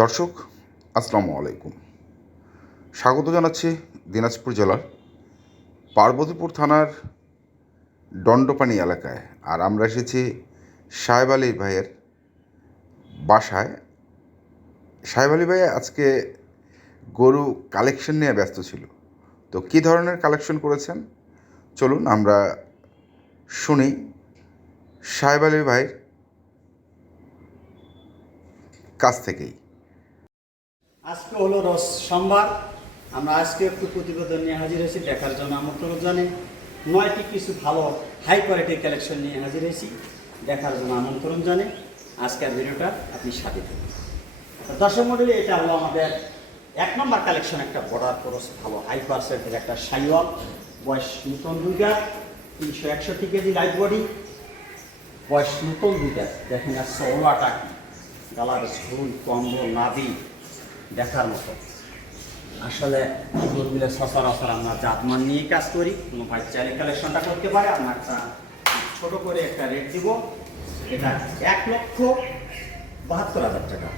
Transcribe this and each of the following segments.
দর্শক আসসালামু আলাইকুম। স্বাগত জানাচ্ছি দিনাজপুর জেলার পার্বতীপুর থানার দণ্ডপানি এলাকায়। আর আমরা এসেছি সাহেব আলী ভাইয়ের বাসায়। সাহেব আলী ভাই আজকে গরু কালেকশন নিয়ে ব্যস্ত ছিল। তো কী ধরনের কালেকশন করেছেন চলুন আমরা শুনি সাহেব আলী ভাইয়ের কাছ থেকেই। আজকে হলো সোমবার। আমরা আজকে একটু প্রতিবেদন নিয়ে হাজির হয়েছি, দেখার জন্য আমন্ত্রণ জানি। 9টি কিছু ভালো হাই কোয়ালিটির কালেকশন নিয়ে হাজির হয়েছি, দেখার জন্য আমন্ত্রণ জানি। আজকের ভিডিওটা আপনি সাথে থাকুন। দর্শক মডেলে এটা হলো আমাদের 1 নম্বর কালেকশন, একটা বর্ডার ক্রস ভালো হাই পার্সেন্টের একটা সাইওয়াল, বয়স নতুন 2 দাঁত, 361 কেজি লাইট বডি, বয়স নতুন 2 দাঁত। দেখেন আর চওড়াটা কি, গালার ঝুল, কম্বল, নাভি দেখার মতো। আসলে গরুগুলো সচরাচর আমরা জাতমান নিয়ে কাজ করি। কোনো ভাই চাইলে কালেকশনটা করতে পারে। আমরা একটা ছোট করে একটা রেট দিব, এটা 1,72,000 টাকা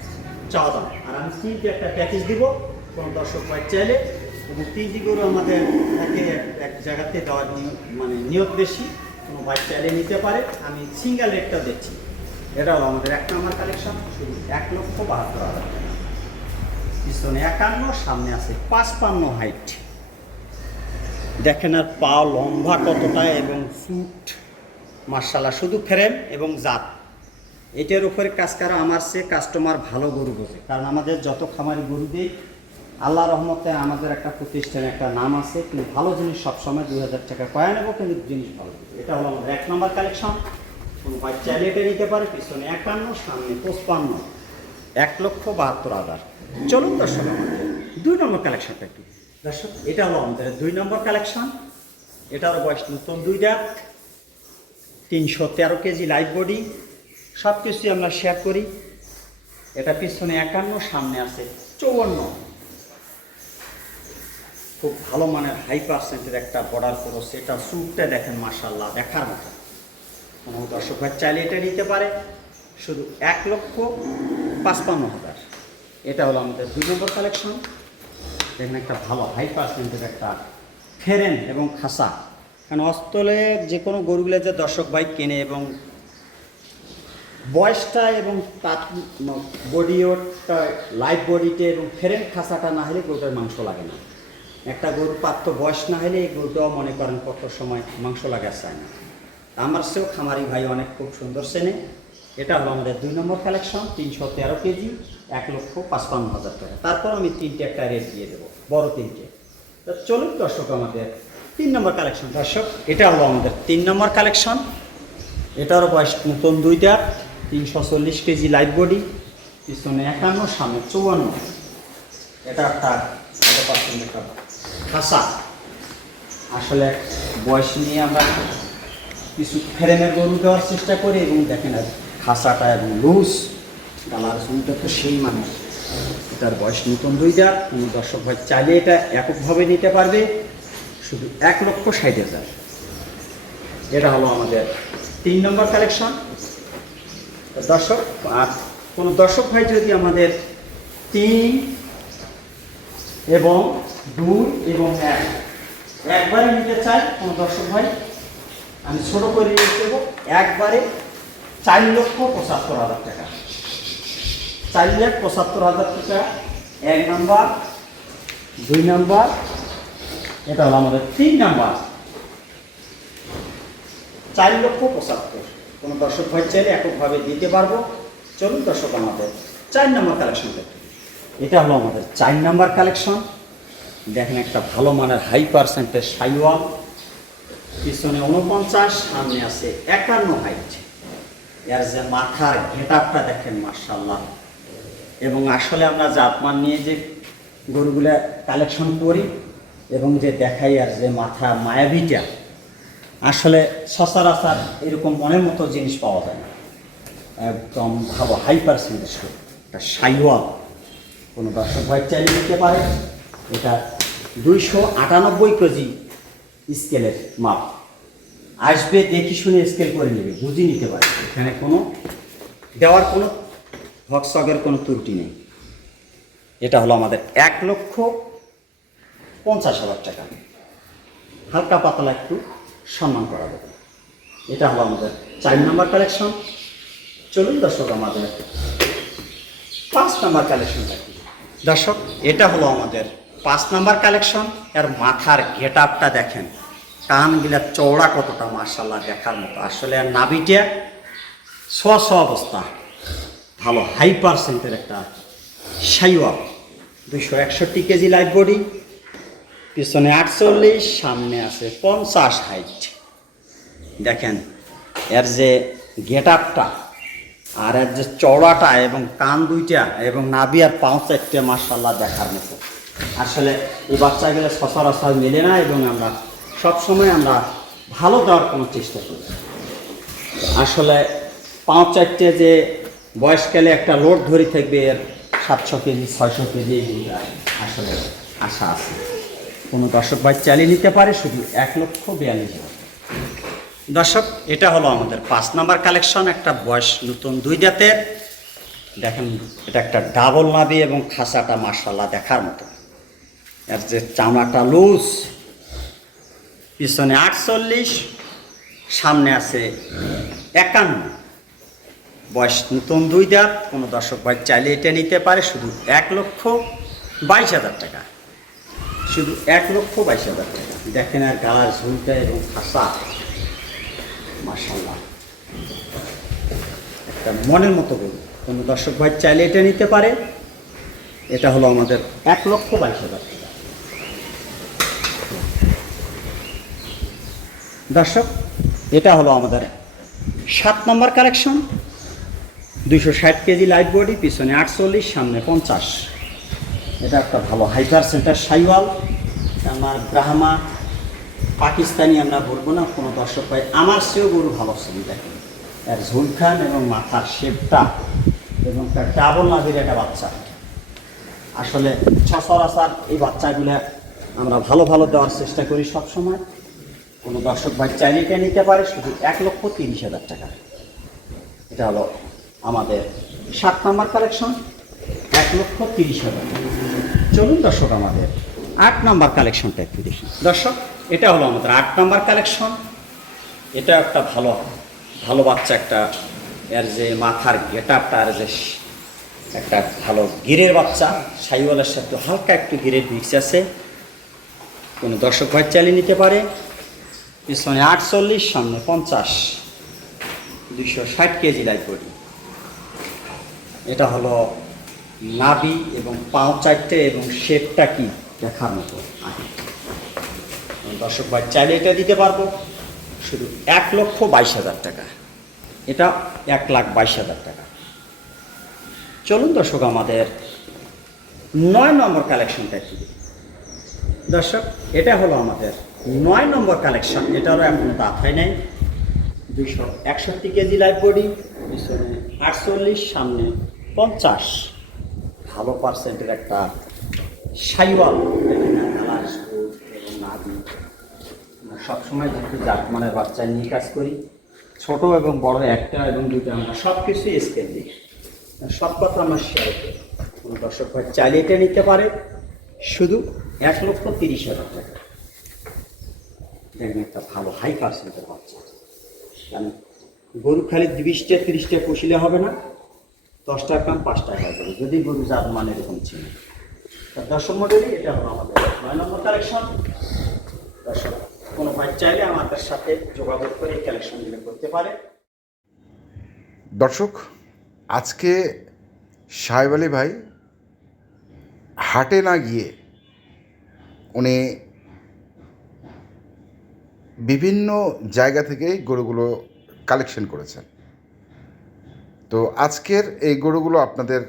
চাওয়া দাম। আর আমি 3টে একটা প্যাকেজ দিব কোনো দর্শক ভাই চাইলে। এবং 3টি গরু আমাদের এক জায়গাতে দেওয়ার নিয়ত বেশি, কোনো ভাই চাইলে নিতে পারে। আমি সিঙ্গেল রেটটা দিচ্ছি। এটা হলো আমাদের 1 নম্বর কালেকশন, শুধু 1,72,000 টাকা। পিছনে 51, সামনে আছে 55 হাইট। দেখেন আর পা লম্বা কতটা এবং ফুট মার্শাল্লাহ, শুধু ফ্রেম এবং জাত। এটার উপরে কাজ করা আমার সে কাস্টমার ভালো গরু বোঝে, কারণ আমাদের যত খামারি গরু দিই আল্লাহ রহমতে আমাদের একটা প্রতিষ্ঠানে একটা নাম আছে। কিন্তু ভালো জিনিস সবসময় 2000 টাকা কয়া নেবো, কিন্তু জিনিস ভালো। এটা হলো আমাদের 1 নম্বর কালেকশন, কোনো ভাই চাইলে এটা নিতে পারে। পিছনে 51, সামনে 55, 1,72,000। চলুন দর্শক আমাদের 2 নম্বর কালেকশনটা একটু দর্শক। এটা হলো আমাদের 2 নম্বর কালেকশন। এটার বয়স নতুন 2 দাঁত, 313 কেজি লাইট বডি, সব কিছুই আমরা শেয়ার করি। এটা পিছনে 51, সামনে আছে 54, খুব ভালো মানের হাই পার্সেন্টের একটা বর্ডার ক্রস। এটা সুটটা দেখেন মাশাআল্লাহ, দেখার মতো। কোনো দর্শক ভাই চাইলে এটা নিতে পারে, শুধু 1,55,000। এটা হলো আমাদের 2 নম্বর কালেকশন। দেখেন একটা ভালো হাই পার্সেন্টের একটা ফেরেন এবং খাসা। কারণ অস্তলে যে কোনো গরুগুলো যে দর্শক ভাই কেনে এবং বয়সটা এবং বডিটা লাইট বডিতে এবং ফেরেন খাসাটা না হলে গরুটার মাংস লাগে না। একটা গরুর প্রাপ্ত বয়স না হলে এই গরুটাও মনে করেন কত সময় মাংস লাগা চায় না। আমার সেও খামারি ভাই অনেক খুব সুন্দর চেনে। এটা হলো আমাদের 2 নম্বর কালেকশন, 313 কেজি, 1,55,000 টাকা। তারপর আমি 3টে একটা রেট দিয়ে দেবো, বড় 3টে। তো চলুন দর্শক আমাদের 3 নম্বর কালেকশন। দর্শক এটা হলো আমাদের 3 নম্বর কালেকশন। এটারও বয়স নতুন 2 দাঁত, 340 কেজি লাইট বডি, পিছনে 51, সামনে 54। এটা একটা খাসা। আসলে বয়স নিয়ে আমরা কিছু ফ্রেমের গরু দেওয়ার চেষ্টা করি এবং দেখেন আর খাসাটা এবং লুজ গালার শুনতে তো সেই মানুষ। এটার বয়স নতুন 2 দাঁত। কোনো দর্শক ভাই চাইলে এটা এককভাবে নিতে পারবে, শুধু 1,60,000। এটা হলো আমাদের 3 নম্বর কালেকশন। দর্শক আর কোনো দর্শক ভাই যদি আমাদের 3 এবং 2 এবং 1 একবারে নিতে চাই, কোনো দর্শক ভাই আমি ছোট করে নিয়ে দেবো একবারে 4,75,000 টাকা। 4,75,000 টাকা 1 নম্বর, 2 নম্বর। এটা হলো আমাদের 3 নম্বর, 4,75,000। কোনো দর্শক ভাই চাইলে এককভাবে দিতে পারবো। চলুন দর্শক আমাদের 4 নম্বর কালেকশন দেখি। এটা হলো আমাদের 4 নম্বর কালেকশন। দেখেন একটা ভালো মানের হাই পার্সেন্টের সাইওয়াল, পিছনে 49, সামনে আছে 51 হাইট। এর যে মাথার ঘেটাপটা দেখেন মাশাআল্লাহ। এবং আসলে আমরা জাতমান নিয়ে যে গরুগুলা কালেকশন করি এবং যে দেখাই আর যে মাথা মায়াবিটা, আসলে সচরাচর এরকম মনের মতো জিনিস পাওয়া যায় না। একদম ভালো হাই পার্সেন্টেজ একটা সাইওয়াল। কোনো দর্শক ভাই চাইলে নিতে পারে। এটা 298 কেজি স্কেলের মাপ আসবে, দেখি শুনে স্কেল করে নেবে, বুঝে নিতে পারে। এখানে কোনো দেওয়ার কোনো ভক্সগের কোনো ত্রুটি নেই। এটা হলো আমাদের 1,50,000 টাকা। হালকা পাতলা একটু সম্মান করা যাবে। এটা হলো আমাদের 4 নম্বর কালেকশন। চলুন দর্শক আমাদের 5 নম্বর কালেকশন দেখি। দর্শক এটা হলো আমাদের 5 নম্বর কালেকশন। এর মাথার গেট আপটা দেখেন, কানগুলা চওড়া কতটা, মার্শাল্লাহ দেখার মতো। আসলে আর নাভিটা স্ব অবস্থা, ভালো হাই পার্সেন্টের একটা শাইওয়াল। 261 কেজি লাইফ বডি, পিছনে 48, সামনে আছে 50 হাইট। দেখেন এর যে গেট আপটা আর এর যে চওড়াটা এবং কান দুইটা এবং নাভি আর পাঁচ একটা মার্শাল্লাহ দেখার মতো। আসলে এই বাচ্চাগুলো সচরাচর মেলে না এবং আমরা সবসময় আমরা ভালো দেওয়ার কোনো চেষ্টা করি। আসলে 5-4টে যে বয়সকালে একটা লোড ধরে থাকবে এর 700 কেজি 600 কেজি আসলে আশা আছে। কোনো দর্শক ভাই চালিয়ে নিতে পারে শুধু 1,42,000। দর্শক এটা হলো আমাদের 5 নাম্বার কালেকশন। একটা বয়স নতুন 2 দাঁতের। দেখেন এটা একটা ডাবল নাভি এবং খাঁচাটা মার্শাল্লাহ দেখার মতো। এর যে চামড়াটা লুজ, পিছনে 48, সামনে আছে 51। বয়স নতুন 2 দাঁত। কোনো দর্শক ভাই চাইলে এটা নিতে পারে শুধু 1,22,000 টাকা। শুধু 1,22,000 টাকা। দেখেন আর গালার ঝুলটা এবং খাসা মাশাআল্লাহ একটা মনের মতো গরু। কোনো দর্শক ভাই চাইলে এটা নিতে পারে। এটা হলো আমাদের 1,22,000 টাকা। দর্শক এটা হলো আমাদের 7 নম্বর কালেকশন। 260 কেজি লাইট বডি, পিছনে 48, সামনে 50। এটা একটা ভালো হাইপার সেন্টার শাইওয়াল। আমার ব্রাহ্মা পাকিস্তানি আমরা বলবো না। কোনো দর্শক ভাই আমার চেয়েও গরু ভালো ছবি দেখেন এর ঝুলখান এবং মাথার শেপটা এবং তার ডাবল নাভির একটা বাচ্চা। আসলে সচরাচর এই বাচ্চাগুলো আমরা ভালো ভালো দেওয়ার চেষ্টা করি সবসময়। কোনো দর্শক ভাই চাইলে এটা নিতে পারে শুধু 1,30,000 টাকা। এটা হলো আমাদের 7 নম্বর কালেকশন, 1,30,000 টাকা। চলুন দর্শক আমাদের 8 নম্বর কালেকশনটা একটু দেখি। দর্শক এটা হলো আমাদের 8 নম্বর কালেকশন। এটা একটা ভালো ভালো বাচ্চা। একটা এর যে মাথার গেট আপটা আর যে একটা ভালো গিরের বাচ্চা, শাইওয়ালের সাথে হালকা একটু গিরের মিক্স আছে। কোনো দর্শক ভাই চালিয়ে নিতে পারে। পিছনে 48, সামনে 50, 260 কেজি লাইফ বডি। এটা হলো নাভি এবং পাও 4টে এবং শেপটা কি দেখার মতো। দর্শক ভাই চাইলে এটা দিতে পারবো শুধু 1,22,000 টাকা। এটা 1,22,000 টাকা। চলুন দর্শক আমাদের 9 নম্বর কালেকশনটা একটু দেখি। দর্শক এটা হলো আমাদের 9 নম্বর কালেকশন। এটারও এখনো দাঁত হয় নাই। 261 কেজি লাইফ বডি, পিছনে 48, সামনে 50। ভালো পার্সেন্টের একটা শাইওয়াল। কালার এবং নাভি। সবসময় যেহেতু জাতমানের বাচ্চা নিয়ে কাজ করি, ছোট এবং বড় একটা এবং দুটো আমরা সব কিছুই স্কেল দিই। সব কথা আমরা শেয়ার করি। কোনো দর্শক ভাই চাইলে এটা নিতে পারে শুধু 1,30,000 টাকা। দেখবেন একটা ভালো হাই পার্সেন্টের বাচ্চা। কারণ গরু খালি 20টা 30টা পুষিলে হবে না, 10 টাকা কম 5 টাকা হয়ে যাবে যদি গরু জাত মানে এরকম ছিল। দর্শক মডেলই এটা হলো আমাদের 9 নম্বর কালেকশন। দর্শক কোনো ভাই চাইলে আমাদের সাথে যোগাযোগ করে এই কালেকশনগুলো করতে পারে। দর্শক আজকে সাহেব আলী ভাই হাটে না গিয়ে উনি বিভিন্ন জায়গা থেকেই গরুগুলো কালেকশন করেছেন। তো আজকের এই গরুগুলো আপনাদের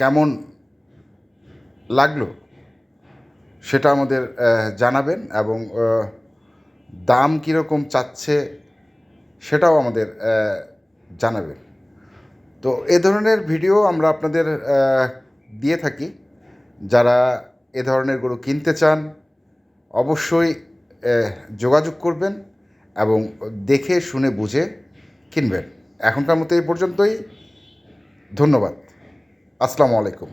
কেমন লাগলো সেটা আমাদের জানাবেন এবং দাম কীরকম চাচ্ছে সেটাও আমাদের জানাবেন। তো এ ধরনের ভিডিও আমরা আপনাদের দিয়ে থাকি। যারা এ ধরনের গরু কিনতে চান অবশ্যই যোগাযোগ করবেন এবং দেখে শুনে বুঝে কিনবেন। এখনকার মতো এই পর্যন্তই। ধন্যবাদ। আসসালামু আলাইকুম।